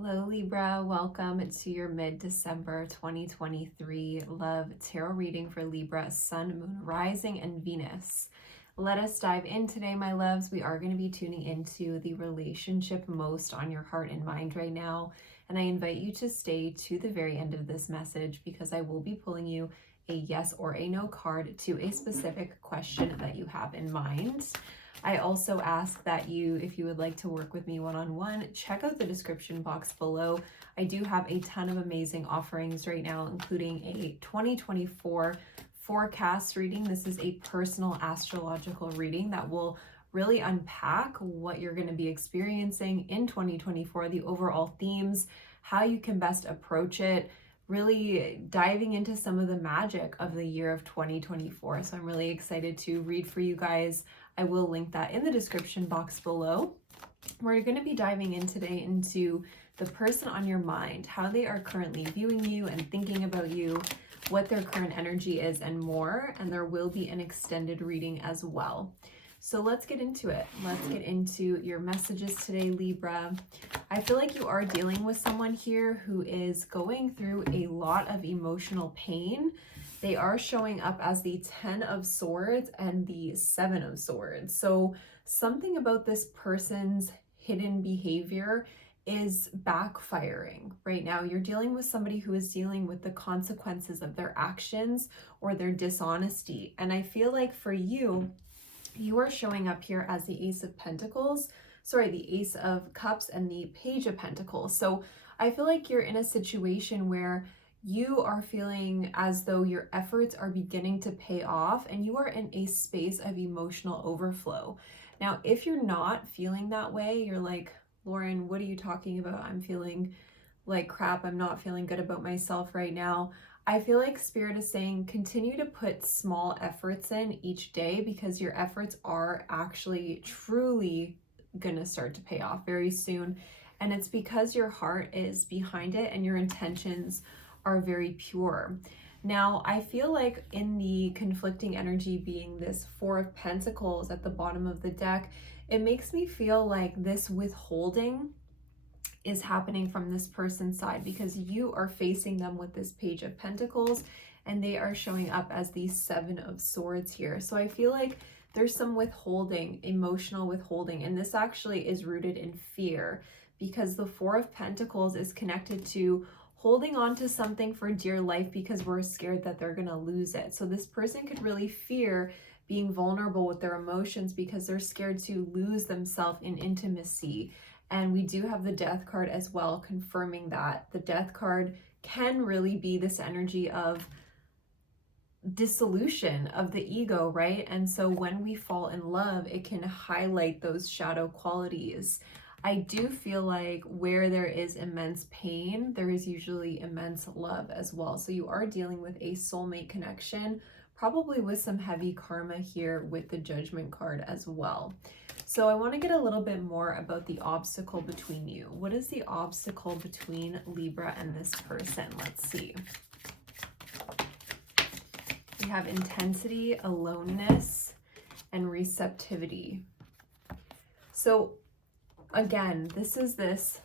Hello Libra, welcome to your mid-December 2023 love tarot reading for Libra, Sun, Moon, Rising, and Venus. Let us dive in today, my loves. We are going to be tuning into the relationship most on your heart and mind right now, and I invite you to stay to the very end of this message because I will be pulling you a yes or a no card to a specific question that you have in mind. I also ask that you, if you would like to work with me one-on-one, check out the description box below. I do have a ton of amazing offerings right now, including a 2024 forecast reading. This is a personal astrological reading that will really unpack what you're going to be experiencing in 2024, the overall themes, how you can best approach it, really diving into some of the magic of the year of 2024. So I'm really excited to read for you guys. I will link that in the description box below. We're going to be diving in today into the person on your mind, how they are currently viewing you and thinking about you, what their current energy is, and more. And there will be an extended reading as well. So let's get into it. Let's get into your messages today, Libra. I feel like you are dealing with someone here who is going through a lot of emotional pain. They are showing up as the 10 of Swords and the 7 of Swords. So something about this person's hidden behavior is backfiring right now. You're dealing with somebody who is dealing with the consequences of their actions or their dishonesty. And I feel like for you, you are showing up here as the Ace of Pentacles, the Ace of Cups and the Page of Pentacles. So I feel like you're in a situation where you are feeling as though your efforts are beginning to pay off and you are in a space of emotional overflow. Now, if you're not feeling that way, you're like, Lauren, what are you talking about? I'm feeling like crap. I'm not feeling good about myself right now. I feel like Spirit is saying continue to put small efforts in each day because your efforts are actually truly gonna start to pay off very soon. And it's because your heart is behind it and your intentions are very pure. Now, I feel like in the conflicting energy being this 4 of Pentacles at the bottom of the deck, it makes me feel like this withholding is happening from this person's side because you are facing them with this Page of Pentacles and they are showing up as the 7 of Swords here. So I feel like there's some withholding, emotional withholding, and this actually is rooted in fear because the 4 of Pentacles is connected to holding on to something for dear life because we're scared that they're gonna lose it. So this person could really fear being vulnerable with their emotions because they're scared to lose themselves in intimacy. And we do have the Death card as well, confirming that. The Death card can really be this energy of dissolution of the ego, right? And so when we fall in love, it can highlight those shadow qualities. I do feel like where there is immense pain, there is usually immense love as well. So you are dealing with a soulmate connection, probably with some heavy karma here with the Judgment card as well. So I want to get a little bit more about the obstacle between you. What is the obstacle between Libra and this person? Let's see. We have intensity, aloneness, and receptivity. So again, this is this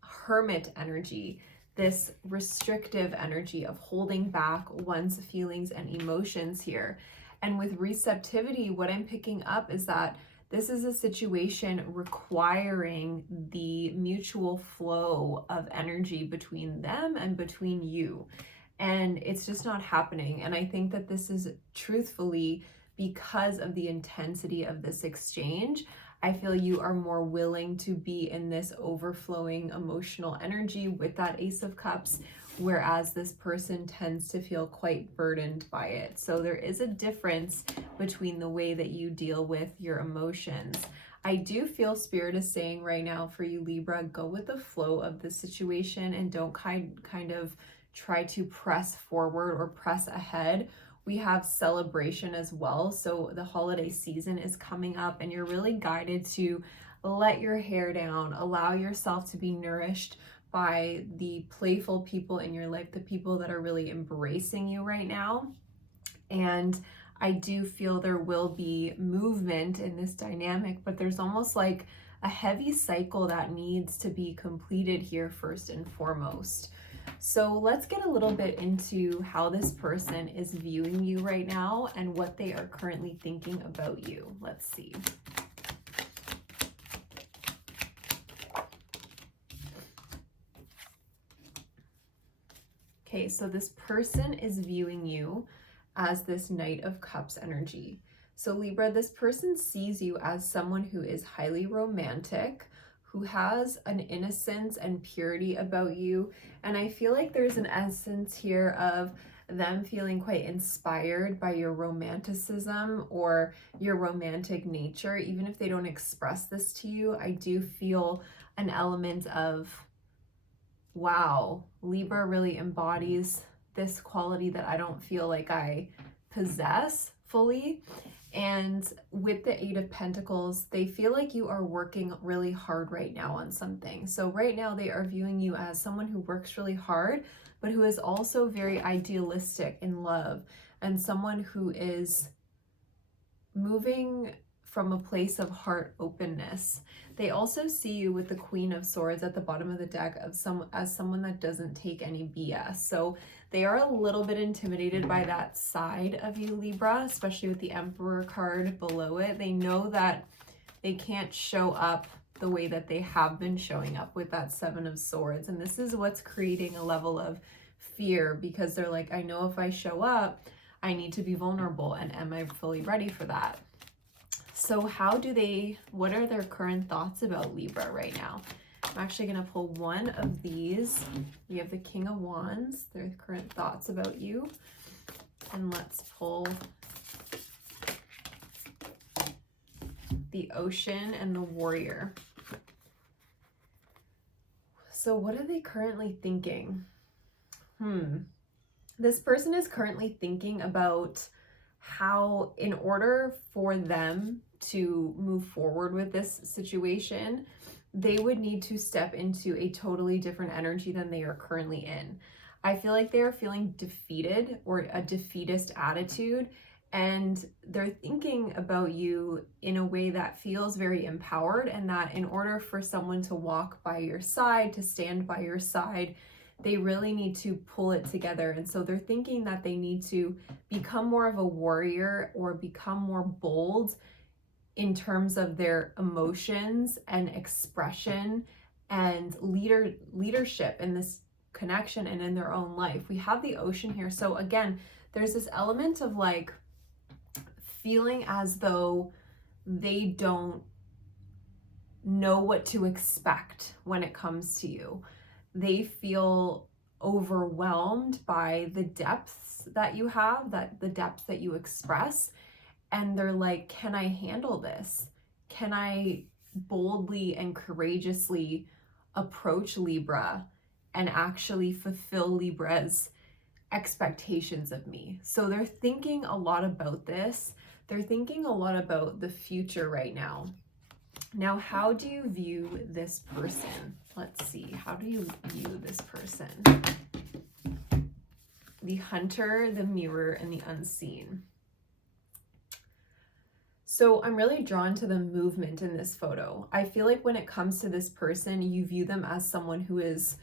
hermit energy, this restrictive energy of holding back one's feelings and emotions here. And with receptivity, what I'm picking up is that this is a situation requiring the mutual flow of energy between them and between you. And it's just not happening. And I think that this is truthfully because of the intensity of this exchange. I feel you are more willing to be in this overflowing emotional energy with that Ace of Cups, whereas this person tends to feel quite burdened by it. So there is a difference between the way that you deal with your emotions. I do feel Spirit is saying right now for you, Libra, go with the flow of the situation and don't kind of try to press forward or press ahead. We have celebration as well. So the holiday season is coming up and you're really guided to let your hair down, allow yourself to be nourished by the playful people in your life, the people that are really embracing you right now. And I do feel there will be movement in this dynamic, but there's almost like a heavy cycle that needs to be completed here first and foremost. So let's get a little bit into how this person is viewing you right now and what they are currently thinking about you. Let's see. Okay, so this person is viewing you as this Knight of Cups energy. So Libra, this person sees you as someone who is highly romantic, who has an innocence and purity about you. And I feel like there's an essence here of them feeling quite inspired by your romanticism or your romantic nature. Even if they don't express this to you, I do feel an element of, wow, Libra really embodies this quality that I don't feel like I possess fully. And with the Eight of Pentacles, they feel like you are working really hard right now on something. So right now they are viewing you as someone who works really hard, but who is also very idealistic in love, and someone who is moving from a place of heart openness. They also see you with the Queen of Swords at the bottom of the deck as someone that doesn't take any BS. So they are a little bit intimidated by that side of you, Libra, especially with the Emperor card below it. They know that they can't show up the way that they have been showing up with that Seven of Swords. And this is what's creating a level of fear, because they're like, I know if I show up, I need to be vulnerable. And am I fully ready for that? So what are their current thoughts about Libra right now? I'm actually going to pull one of these. We have the King of Wands, their current thoughts about you. And let's pull the Ocean and the Warrior. So what are they currently thinking? This person is currently thinking about how, in order for them to move forward with this situation, they would need to step into a totally different energy than they are currently in. I feel like they are feeling defeated, or a defeatist attitude, and they're thinking about you in a way that feels very empowered, and that in order for someone to walk by your side, to stand by your side, they really need to pull it together. And so they're thinking that they need to become more of a warrior, or become more bold in terms of their emotions and expression and leadership in this connection and in their own life. We have the Ocean here. So again, there's this element of like feeling as though they don't know what to expect when it comes to you. They feel overwhelmed by the depths that you have, the depth that you express. And they're like, can I handle this? Can I boldly and courageously approach Libra and actually fulfill Libra's expectations of me? So they're thinking a lot about this. They're thinking a lot about the future right now. Now, how do you view this person? Let's see. How do you view this person? The Hunter, the Mirror, and the Unseen. So I'm really drawn to the movement in this photo. I feel like when it comes to this person, you view them as someone who is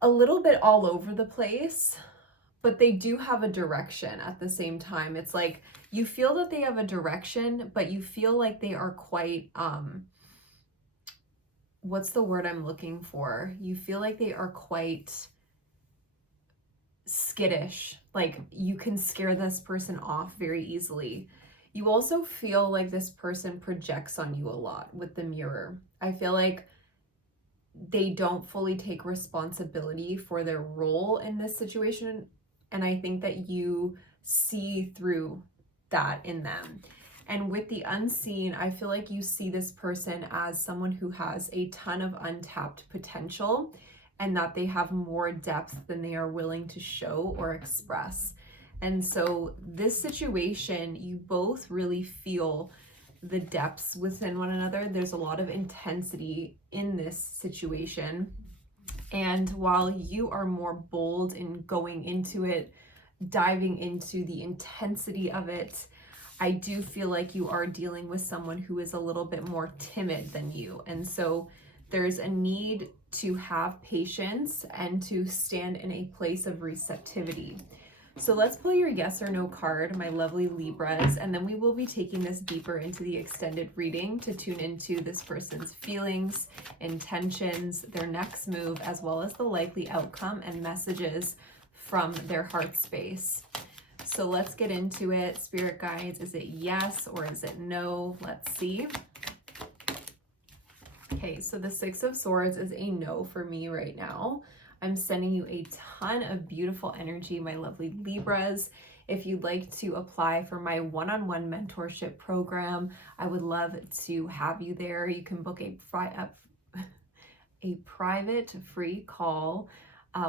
a little bit all over the place, but they do have a direction at the same time. It's like you feel that they have a direction, but you feel like they are quite, what's the word I'm looking for? You feel like they are quite skittish. Like you can scare this person off very easily. You also feel like this person projects on you a lot with the Mirror. I feel like they don't fully take responsibility for their role in this situation. And I think that you see through that in them. And with the Unseen, I feel like you see this person as someone who has a ton of untapped potential, and that they have more depth than they are willing to show or express. And so this situation, you both really feel the depths within one another. There's a lot of intensity in this situation. And while you are more bold in going into it, diving into the intensity of it, I do feel like you are dealing with someone who is a little bit more timid than you. And so there's a need to have patience and to stand in a place of receptivity. So let's pull your yes or no card, my lovely Libras, and then we will be taking this deeper into the extended reading to tune into this person's feelings, intentions, their next move, as well as the likely outcome and messages from their heart space. So let's get into it. Spirit guides, is it yes or is it no? Let's see. Okay, so the Six of Swords is a no for me right now. I'm sending you a ton of beautiful energy, my lovely Libras. If you'd like to apply for my one-on-one mentorship program, I would love to have you there. You can book a private free call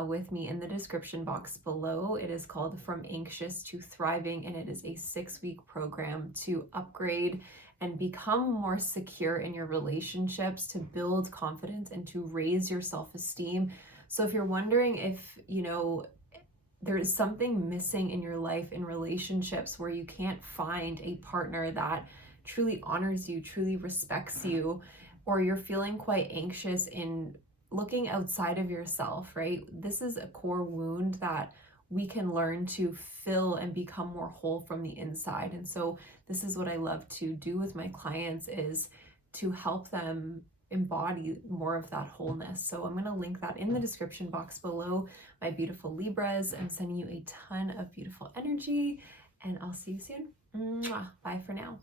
with me in the description box below. It is called From Anxious to Thriving, and it is a 6-week program to upgrade and become more secure in your relationships, to build confidence and to raise your self-esteem. So if you're wondering if, there is something missing in your life in relationships where you can't find a partner that truly honors you, truly respects you, or you're feeling quite anxious in looking outside of yourself, right? This is a core wound that we can learn to fill and become more whole from the inside. And so this is what I love to do with my clients, is to help them embody more of that wholeness. So I'm going to link that in the description box below, my beautiful Libras. I'm sending you a ton of beautiful energy, and I'll see you soon. Mwah. Bye for now.